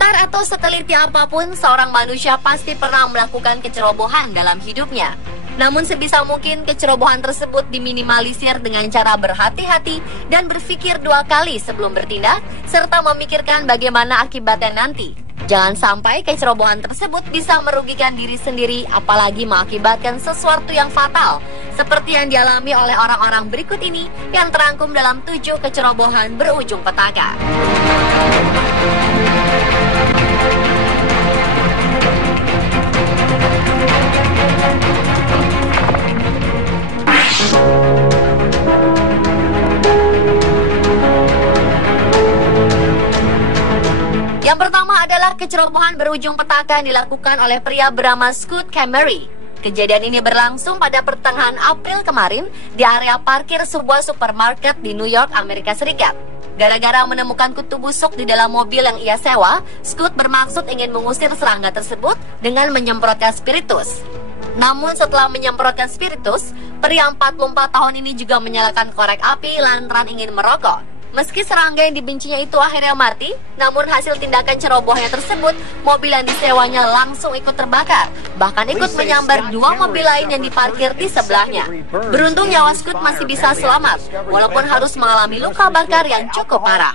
Sepintar atau seteliti apapun, seorang manusia pasti pernah melakukan kecerobohan dalam hidupnya. Namun sebisa mungkin kecerobohan tersebut diminimalisir dengan cara berhati-hati dan berpikir 2 kali sebelum bertindak, serta memikirkan bagaimana akibatnya nanti. Jangan sampai kecerobohan tersebut bisa merugikan diri sendiri, apalagi mengakibatkan sesuatu yang fatal, seperti yang dialami oleh orang-orang berikut ini yang terangkum dalam 7 kecerobohan berujung petaka. Yang pertama adalah kecerobohan berujung petaka yang dilakukan oleh pria bernama Scott Camry. Kejadian ini berlangsung pada pertengahan April kemarin di area parkir sebuah supermarket di New York, Amerika Serikat. Gara-gara menemukan kutu busuk di dalam mobil yang ia sewa, Scott bermaksud ingin mengusir serangga tersebut dengan menyemprotkan spiritus. Namun setelah menyemprotkan spiritus, pria 44 tahun ini juga menyalakan korek api lantaran ingin merokok. Meski serangga yang dibencinya itu akhirnya mati, namun hasil tindakan cerobohnya tersebut, mobil yang disewanya langsung ikut terbakar. Bahkan ikut menyambar 2 mobil lain yang diparkir di sebelahnya. Beruntung nyawa Scott masih bisa selamat, walaupun harus mengalami luka bakar yang cukup parah.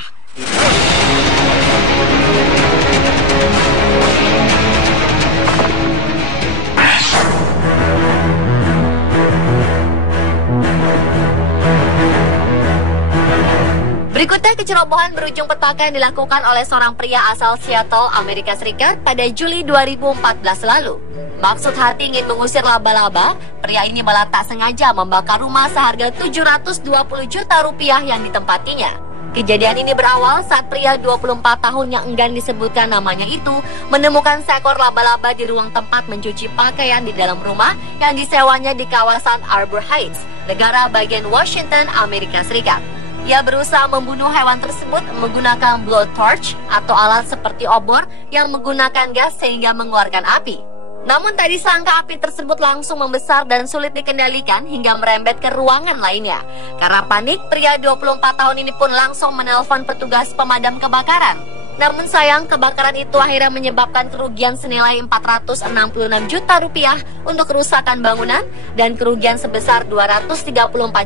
Berikutnya kecerobohan berujung petaka yang dilakukan oleh seorang pria asal Seattle, Amerika Serikat pada Juli 2014 lalu. Maksud hati ingin mengusir laba-laba, pria ini malah tak sengaja membakar rumah seharga 720 juta rupiah yang ditempatinya. Kejadian ini berawal saat pria 24 tahun yang enggan disebutkan namanya itu menemukan seekor laba-laba di ruang tempat mencuci pakaian di dalam rumah yang disewanya di kawasan Arbor Heights, negara bagian Washington, Amerika Serikat. Ia berusaha membunuh hewan tersebut menggunakan blowtorch atau alat seperti obor yang menggunakan gas sehingga mengeluarkan api. Namun tak disangka api tersebut langsung membesar dan sulit dikendalikan hingga merembet ke ruangan lainnya. Karena panik, pria 24 tahun ini pun langsung menelpon petugas pemadam kebakaran. Namun sayang, kebakaran itu akhirnya menyebabkan kerugian senilai 466 juta rupiah untuk kerusakan bangunan dan kerugian sebesar 234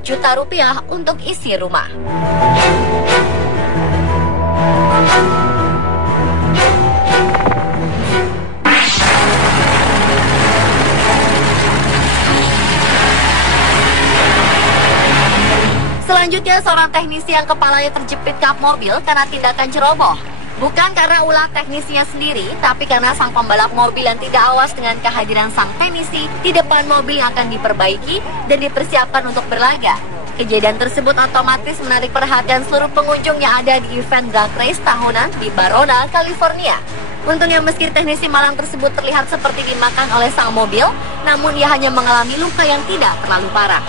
juta rupiah untuk isi rumah. Selanjutnya, seorang teknisi yang kepalanya terjepit kap mobil karena tindakan ceroboh. Bukan karena ulah teknisinya sendiri, tapi karena sang pembalap mobil yang tidak awas dengan kehadiran sang teknisi di depan mobil yang akan diperbaiki dan dipersiapkan untuk berlaga. Kejadian tersebut otomatis menarik perhatian seluruh pengunjung yang ada di event drag race tahunan di Barona, California. Untungnya meski teknisi malang tersebut terlihat seperti dimakan oleh sang mobil, namun ia hanya mengalami luka yang tidak terlalu parah.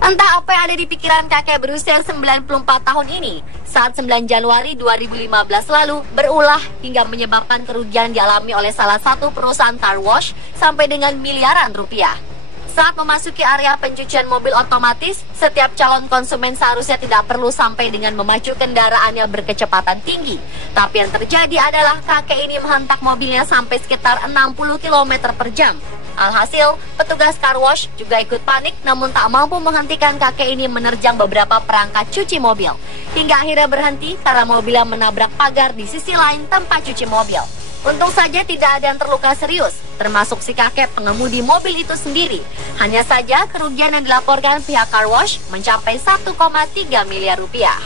Entah apa yang ada di pikiran kakek berusia 94 tahun ini saat 9 Januari 2015 lalu berulah hingga menyebabkan kerugian dialami oleh salah satu perusahaan car wash sampai dengan miliaran rupiah. Saat memasuki area pencucian mobil otomatis, setiap calon konsumen seharusnya tidak perlu sampai dengan memacu kendaraannya berkecepatan tinggi. Tapi yang terjadi adalah kakek ini menghentak mobilnya sampai sekitar 60 km per jam. Alhasil, petugas car wash juga ikut panik namun tak mampu menghentikan kakek ini menerjang beberapa perangkat cuci mobil. Hingga akhirnya berhenti karena mobilnya menabrak pagar di sisi lain tempat cuci mobil. Untung saja tidak ada yang terluka serius, termasuk si kakek pengemudi mobil itu sendiri. Hanya saja kerugian yang dilaporkan pihak car wash mencapai 1,3 miliar rupiah.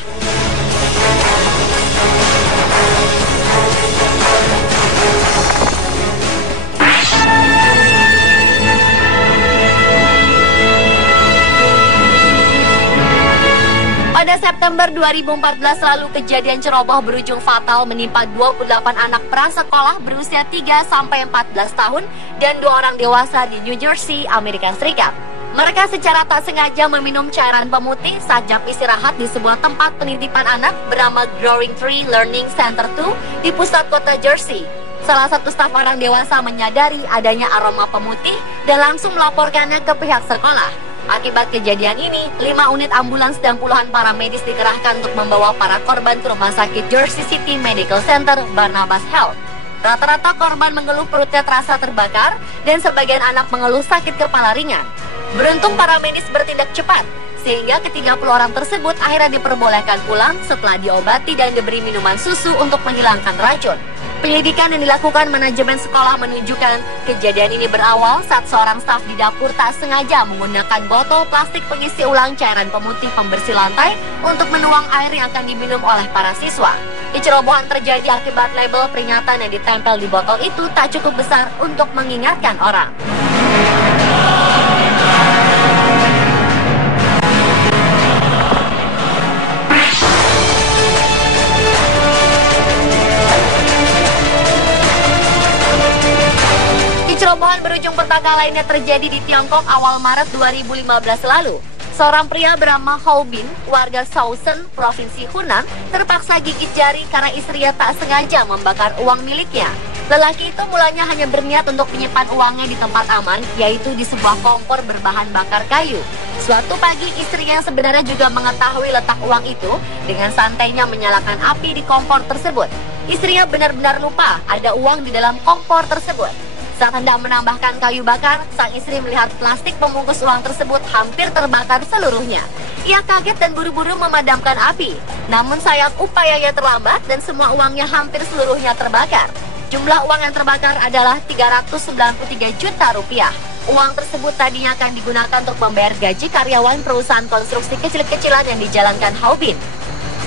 Pada September 2014 lalu, kejadian ceroboh berujung fatal menimpa 28 anak prasekolah berusia 3-14 tahun dan 2 orang dewasa di New Jersey, Amerika Serikat. Mereka secara tak sengaja meminum cairan pemutih saat jam istirahat di sebuah tempat penitipan anak bernama Growing Tree Learning Center 2 di pusat kota Jersey. Salah satu staf orang dewasa menyadari adanya aroma pemutih dan langsung melaporkannya ke pihak sekolah. Akibat kejadian ini, 5 unit ambulans dan puluhan paramedis dikerahkan untuk membawa para korban ke rumah sakit Jersey City Medical Center Barnabas Health. Rata-rata korban mengeluh perutnya terasa terbakar dan sebagian anak mengeluh sakit kepala ringan. Beruntung para medis bertindak cepat, sehingga ke-30 orang tersebut akhirnya diperbolehkan pulang setelah diobati dan diberi minuman susu untuk menghilangkan racun. Penyelidikan yang dilakukan manajemen sekolah menunjukkan kejadian ini berawal saat seorang staf di dapur tak sengaja menggunakan botol plastik pengisi ulang cairan pemutih pembersih lantai untuk menuang air yang akan diminum oleh para siswa. Kecerobohan terjadi akibat label peringatan yang ditempel di botol itu tak cukup besar untuk mengingatkan orang. Kecerobohan berujung petaka lainnya terjadi di Tiongkok awal Maret 2015 lalu. Seorang pria bernama Hou Bin, warga Shaoxing, Provinsi Hunan, terpaksa gigit jari karena istrinya tak sengaja membakar uang miliknya. Lelaki itu mulanya hanya berniat untuk menyimpan uangnya di tempat aman, yaitu di sebuah kompor berbahan bakar kayu. Suatu pagi, istrinya yang sebenarnya juga mengetahui letak uang itu, dengan santainya menyalakan api di kompor tersebut. Istrinya benar-benar lupa ada uang di dalam kompor tersebut. Saat hendak menambahkan kayu bakar, sang istri melihat plastik pembungkus uang tersebut hampir terbakar seluruhnya. Ia kaget dan buru-buru memadamkan api. Namun sayang, upayanya terlambat dan semua uangnya hampir seluruhnya terbakar. Jumlah uang yang terbakar adalah 393 juta rupiah. Uang tersebut tadinya akan digunakan untuk membayar gaji karyawan perusahaan konstruksi kecil-kecilan yang dijalankan Hou Bin.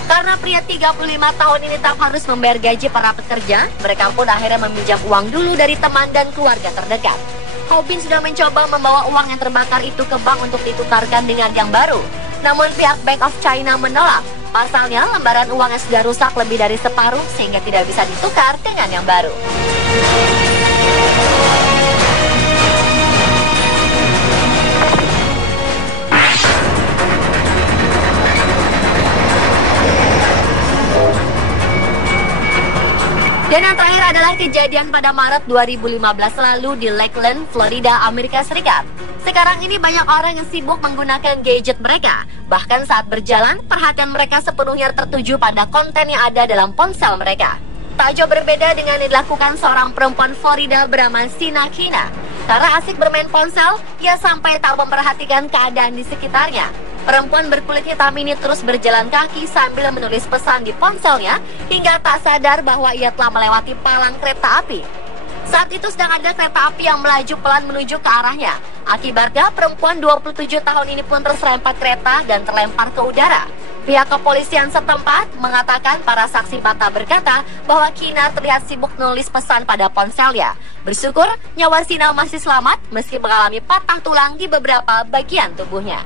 Karena pria 35 tahun ini tak harus membayar gaji para pekerja, mereka pun akhirnya meminjam uang dulu dari teman dan keluarga terdekat. Hou Bin sudah mencoba membawa uang yang terbakar itu ke bank untuk ditukarkan dengan yang baru. Namun pihak Bank of China menolak. Pasalnya, lembaran uang yang sudah rusak lebih dari separuh sehingga tidak bisa ditukar dengan yang baru. Dan yang terakhir adalah kejadian pada Maret 2015 lalu di Lakeland, Florida, Amerika Serikat. Sekarang ini banyak orang yang sibuk menggunakan gadget mereka. Bahkan saat berjalan, perhatian mereka sepenuhnya tertuju pada konten yang ada dalam ponsel mereka. Tak jauh berbeda dengan yang dilakukan seorang perempuan Florida bernama Sina Kina. Karena asik bermain ponsel, ia sampai tak memperhatikan keadaan di sekitarnya. Perempuan berkulit hitam ini terus berjalan kaki sambil menulis pesan di ponselnya hingga tak sadar bahwa ia telah melewati palang kereta api. Saat itu sedang ada kereta api yang melaju pelan menuju ke arahnya. Akibatnya perempuan 27 tahun ini pun terserempak kereta dan terlempar ke udara. Pihak kepolisian setempat mengatakan para saksi mata berkata bahwa Kina terlihat sibuk menulis pesan pada ponselnya. Bersyukur nyawa Sina masih selamat meski mengalami patah tulang di beberapa bagian tubuhnya.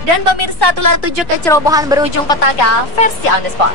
Dan pemirsa, itulah 7 kecerobohan berujung petaka versi on the spot.